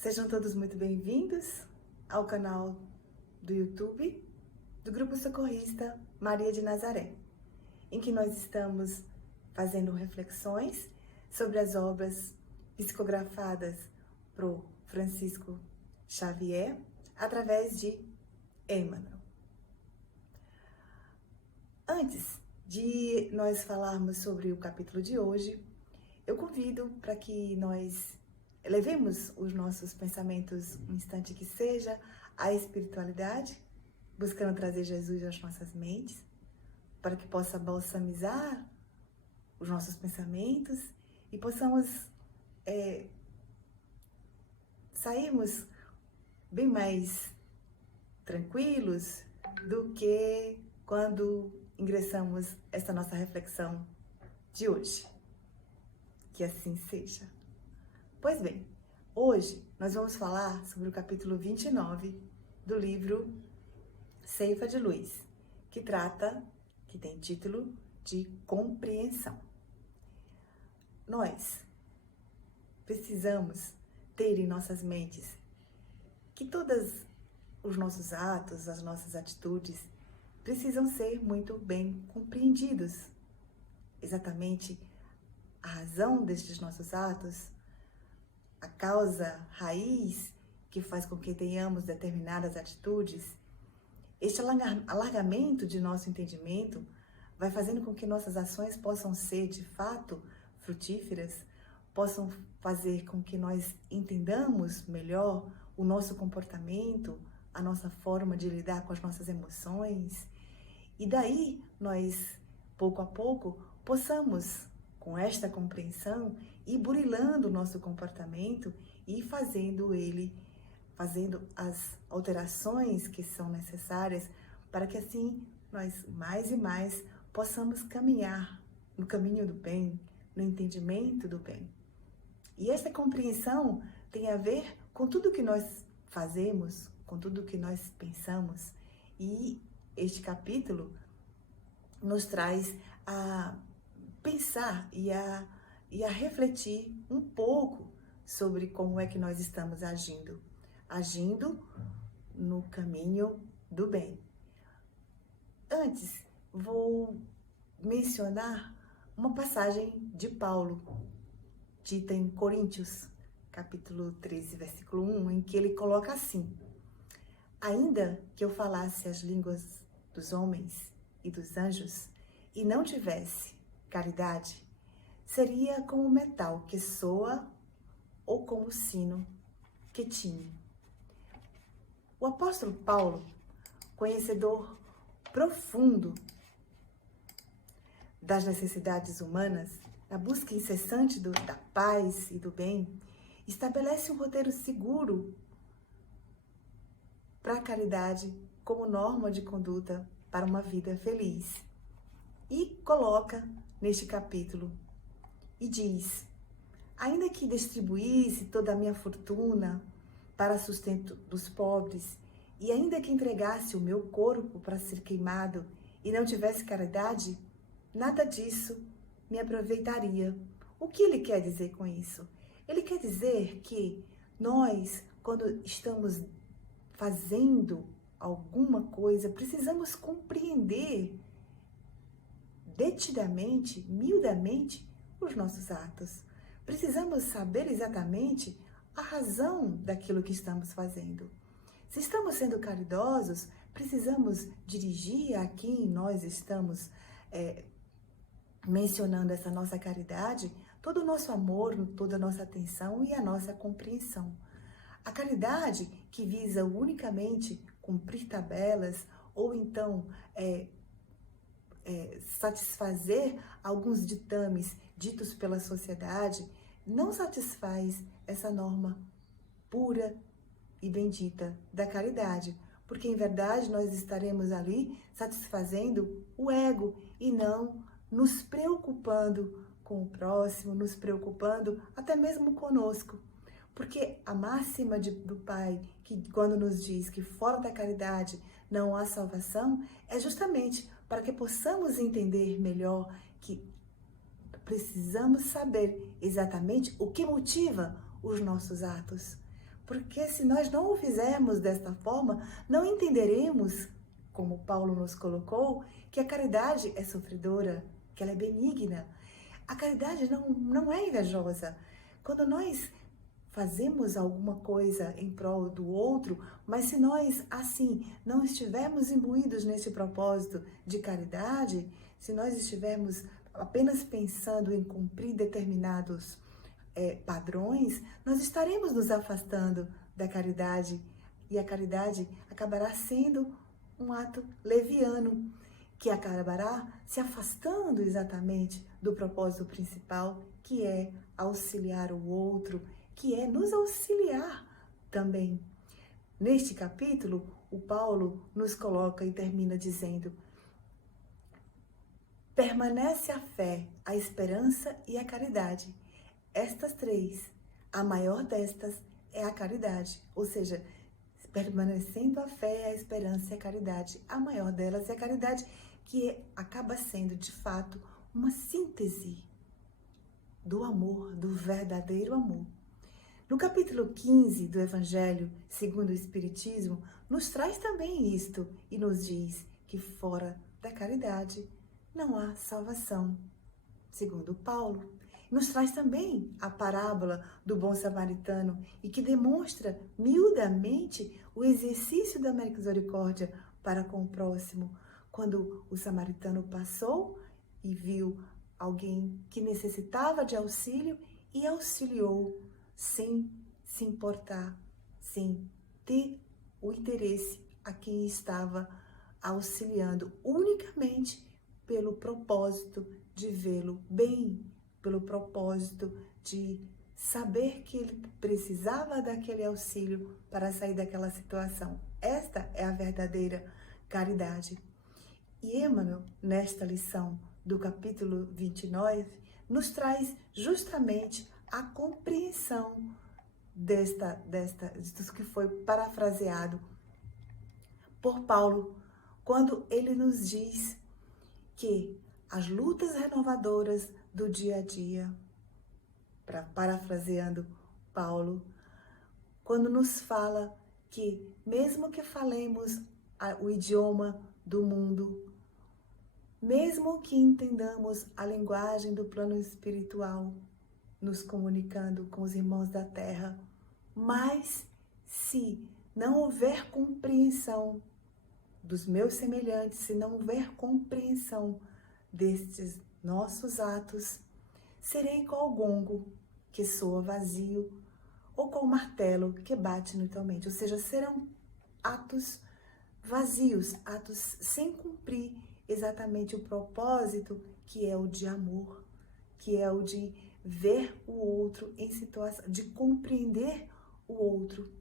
Sejam todos muito bem-vindos ao canal do YouTube do Grupo Socorrista Maria de Nazaré, em que nós estamos fazendo reflexões sobre as obras psicografadas por Francisco Xavier através de Emmanuel. Antes de nós falarmos sobre o capítulo de hoje, eu convido para que nós elevemos os nossos pensamentos um instante que seja à espiritualidade, buscando trazer Jesus às nossas mentes, para que possa balsamizar os nossos pensamentos e possamos sairmos bem mais tranquilos do que quando ingressamos esta nossa reflexão de hoje. Que assim seja. Pois bem, hoje nós vamos falar sobre o capítulo 29 do livro Ceifa de Luz, que tem título de Compreensão. Nós precisamos ter em nossas mentes que todos os nossos atos, as nossas atitudes, precisam ser muito bem compreendidos. Exatamente a razão destes nossos atos, a causa raiz que faz com que tenhamos determinadas atitudes, este alargamento de nosso entendimento vai fazendo com que nossas ações possam ser, de fato, frutíferas, possam fazer com que nós entendamos melhor o nosso comportamento, a nossa forma de lidar com as nossas emoções. E daí, nós, pouco a pouco, possamos, com esta compreensão, ir burilando o nosso comportamento e fazendo as alterações que são necessárias para que assim nós mais e mais possamos caminhar no caminho do bem, no entendimento do bem. E essa compreensão tem a ver com tudo que nós fazemos, com tudo que nós pensamos. E este capítulo nos traz a pensar e a refletir um pouco sobre como é que nós estamos agindo no caminho do bem. Antes, vou mencionar uma passagem de Paulo, dita em Coríntios, capítulo 13, versículo 1, em que ele coloca assim: ainda que eu falasse as línguas dos homens e dos anjos e não tivesse caridade, seria como metal que soa ou como sino que tine. O apóstolo Paulo, conhecedor profundo das necessidades humanas, na busca incessante da paz e do bem, estabelece um roteiro seguro para a caridade como norma de conduta para uma vida feliz. E coloca neste capítulo e diz: ainda que distribuísse toda a minha fortuna para sustento dos pobres, e ainda que entregasse o meu corpo para ser queimado e não tivesse caridade, nada disso me aproveitaria. O que ele quer dizer com isso? Ele quer dizer que nós, quando estamos fazendo alguma coisa, precisamos compreender detidamente, miudamente, os nossos atos. Precisamos saber exatamente a razão daquilo que estamos fazendo. Se estamos sendo caridosos, precisamos dirigir a quem nós estamos mencionando essa nossa caridade, todo o nosso amor, toda a nossa atenção e a nossa compreensão. A caridade que visa unicamente cumprir tabelas ou então satisfazer alguns ditames ditos pela sociedade, não satisfaz essa norma pura e bendita da caridade, porque em verdade nós estaremos ali satisfazendo o ego e não nos preocupando com o próximo, nos preocupando até mesmo conosco. Porque a máxima do Pai, que quando nos diz que fora da caridade não há salvação, é justamente para que possamos entender melhor que precisamos saber exatamente o que motiva os nossos atos. Porque se nós não o fizermos desta forma, não entenderemos, como Paulo nos colocou, que a caridade é sofredora, que ela é benigna. A caridade não é invejosa. Quando nós fazemos alguma coisa em prol do outro, mas se nós, assim, não estivermos imbuídos nesse propósito de caridade, se nós estivermos apenas pensando em cumprir determinados padrões, nós estaremos nos afastando da caridade e a caridade acabará sendo um ato leviano, que acabará se afastando exatamente do propósito principal, que é auxiliar o outro, que é nos auxiliar também. Neste capítulo, o Paulo nos coloca e termina dizendo: permanece a fé, a esperança e a caridade. Estas três, a maior destas é a caridade, ou seja, permanecendo a fé, a esperança e a caridade. A maior delas é a caridade, que acaba sendo, de fato, uma síntese do amor, do verdadeiro amor. No capítulo 15 do Evangelho, segundo o Espiritismo, nos traz também isto e nos diz que fora da caridade não há salvação, segundo Paulo. Nos traz também a parábola do bom samaritano e que demonstra miudamente o exercício da misericórdia para com o próximo, quando o samaritano passou e viu alguém que necessitava de auxílio e auxiliou sem se importar, sem ter o interesse a quem estava auxiliando, unicamente pelo propósito de vê-lo bem, pelo propósito de saber que ele precisava daquele auxílio para sair daquela situação. Esta é a verdadeira caridade. E Emmanuel, nesta lição do capítulo 29, nos traz justamente a compreensão disso que foi parafraseado por Paulo, quando ele nos diz que as lutas renovadoras do dia a dia, parafraseando Paulo, quando nos fala que mesmo que falemos o idioma do mundo, mesmo que entendamos a linguagem do plano espiritual, nos comunicando com os irmãos da terra, mas se não houver compreensão dos meus semelhantes, se não houver compreensão destes nossos atos, serei qual gongo que soa vazio ou qual martelo que bate inutilmente. Ou seja, serão atos vazios, atos sem cumprir exatamente o propósito, que é o de amor, que é o de ver o outro em situação, de compreender o outro.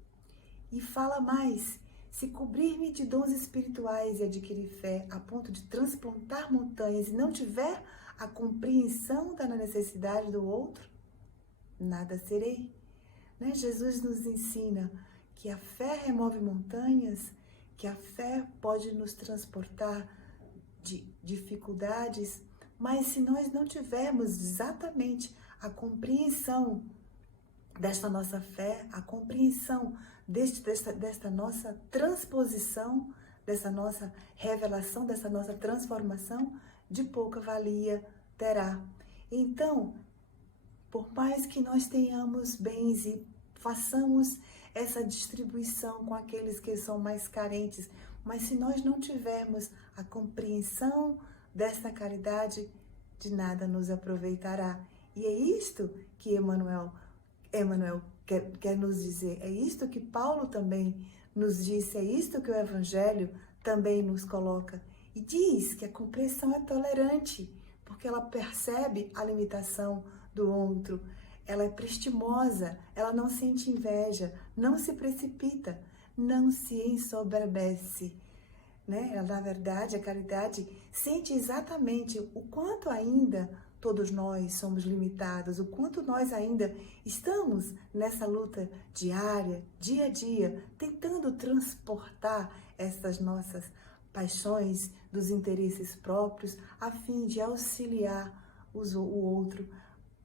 E fala mais: se cobrir-me de dons espirituais e adquirir fé a ponto de transplantar montanhas e não tiver a compreensão da necessidade do outro, nada serei. Né? Jesus nos ensina que a fé remove montanhas, que a fé pode nos transportar de dificuldades, mas se nós não tivermos exatamente a compreensão desta nossa fé, a compreensão desta nossa transposição, dessa nossa revelação, dessa nossa transformação, de pouca valia terá. Então, por mais que nós tenhamos bens e façamos essa distribuição com aqueles que são mais carentes, mas se nós não tivermos a compreensão dessa caridade, de nada nos aproveitará. E é isto que Emmanuel quer nos dizer, é isto que Paulo também nos disse, é isto que o Evangelho também nos coloca. E diz que a compreensão é tolerante, porque ela percebe a limitação do outro, ela é prestimosa, ela não sente inveja, não se precipita, não se ensoberbece. Né? Ela, na verdade, a caridade sente exatamente o quanto ainda todos nós somos limitados, o quanto nós ainda estamos nessa luta diária, dia a dia, tentando transportar essas nossas paixões dos interesses próprios a fim de auxiliar o outro,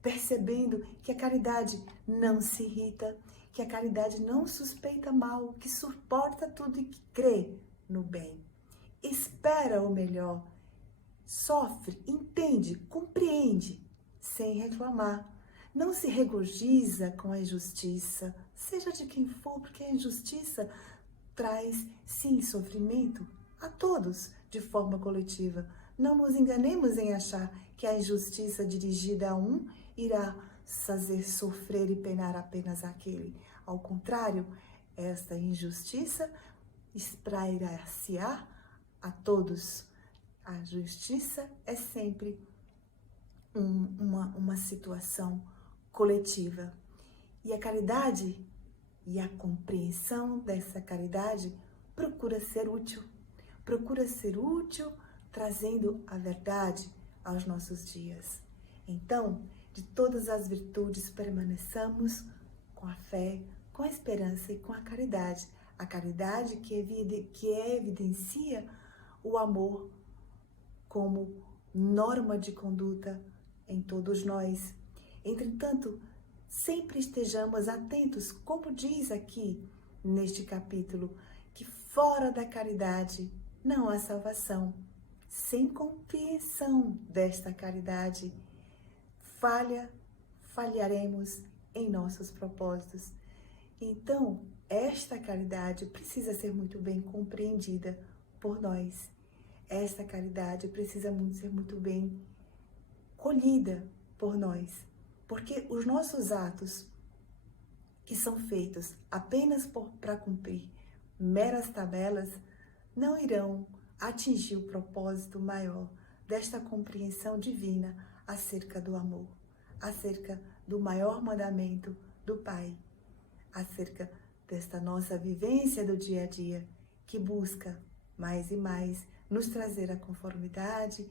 percebendo que a caridade não se irrita, que a caridade não suspeita mal, que suporta tudo e que crê no bem. Espera o melhor, sofre, entende, compreende, sem reclamar. Não se regozija com a injustiça, seja de quem for, porque a injustiça traz, sim, sofrimento a todos, de forma coletiva. Não nos enganemos em achar que a injustiça dirigida a um irá fazer sofrer e penar apenas aquele. Ao contrário, esta injustiça esprairar-se-á a todos. A justiça é sempre uma situação coletiva. E a caridade e a compreensão dessa caridade procura ser útil trazendo a verdade aos nossos dias. Então, de todas as virtudes permaneçamos com a fé, com a esperança e com a caridade que evidencia o amor como norma de conduta em todos nós. Entretanto, sempre estejamos atentos, como diz aqui neste capítulo, que fora da caridade não há salvação. Sem compreensão desta caridade, falharemos em nossos propósitos. Então, esta caridade precisa ser muito bem compreendida por nós. Esta caridade precisa ser muito bem colhida por nós, porque os nossos atos que são feitos apenas para cumprir meras tabelas não irão atingir o propósito maior desta compreensão divina acerca do amor, acerca do maior mandamento do Pai, acerca desta nossa vivência do dia a dia, que busca mais e mais nos trazer a conformidade,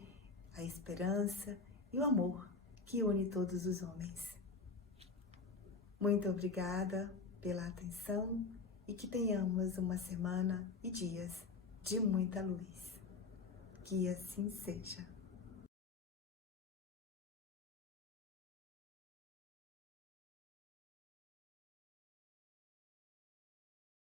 a esperança e o amor que une todos os homens. Muito obrigada pela atenção e que tenhamos uma semana e dias de muita luz. Que assim seja.